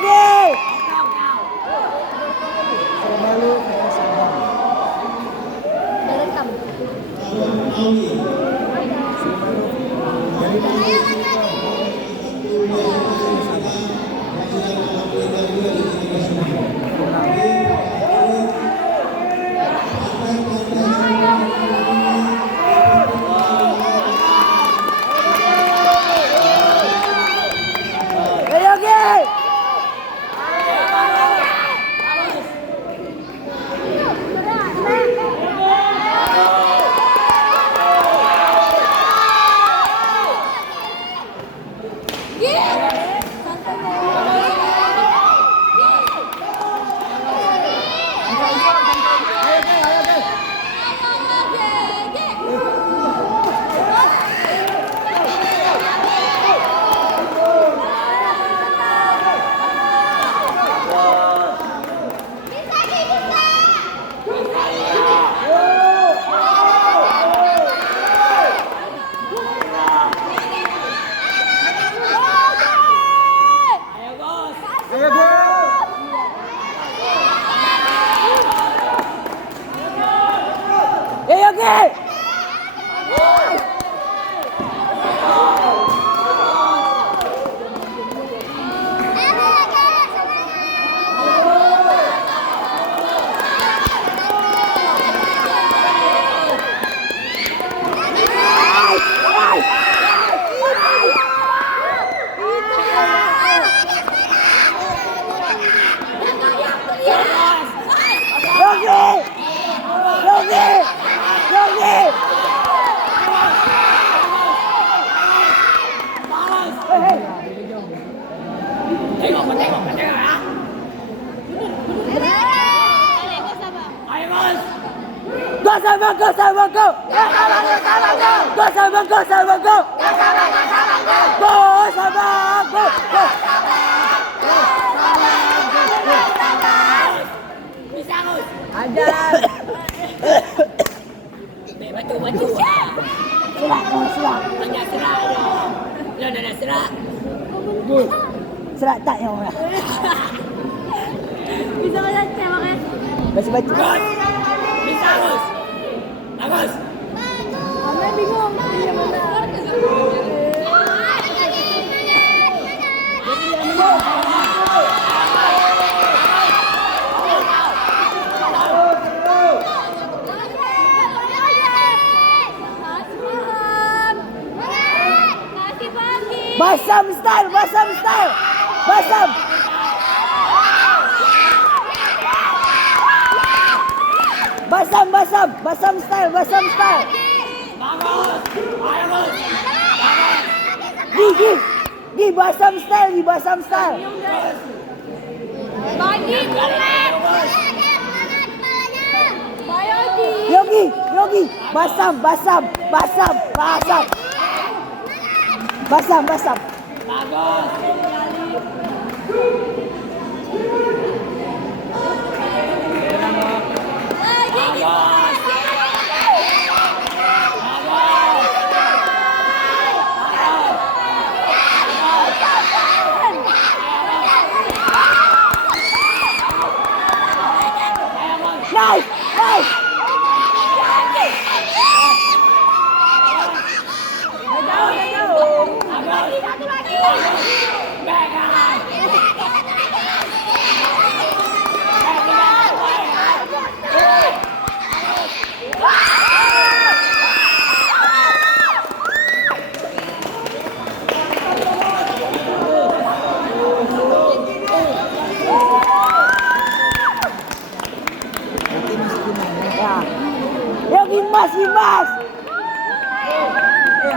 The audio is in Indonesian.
Yogi. Sebalu kayak Sabang. Direkam. Yogi. Yogi. Go Sabang, go Sabang, go! Go Sabang, go Sabang, go! Go Sabang, go Sabang, go! Go Sabang, go! Go! Ajar. Batu-batu. Serak, serak. Banyak serak dong. Dah serak. Serak tak yang mana? Bisa baca makanya. Baca baca. Bisa Agus. Agus. Mama bingung. Iya mana? Basam style, basam style. Basam. Basam, basam, basam style, basam style. Di basam style, di basam style. Bagi kelek. Yogi, Yogi, basam, basam, basam, basam. Basam, basam. Nice, nice. Ya. Yogi mas,